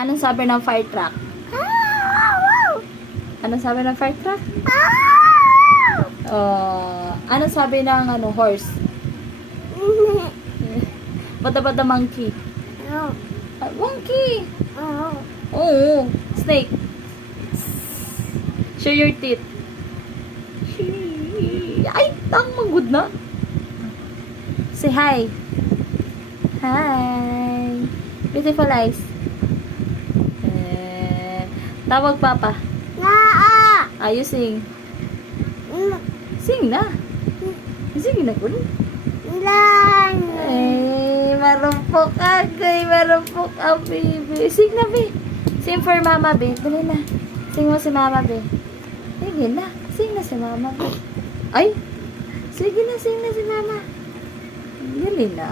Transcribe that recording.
Anong sabi ng fire truck? Anong sabi ng fire truck? Anong sabi ng horse? What about the monkey? Monkey! Oo. Snake. Show your teeth. Ay, good na. Say hi. Hi. Beautiful eyes. Tawag papa. You sing. Sing na. Sing na kun. Marupok ka, marupok ka, baby. Sing na, baby. Sing for mama, baby. Dali na. Sing mo si mama, baby. Sige na. Sing na si mama, baby. Ay! Sige na, sing na si mama. Dali na.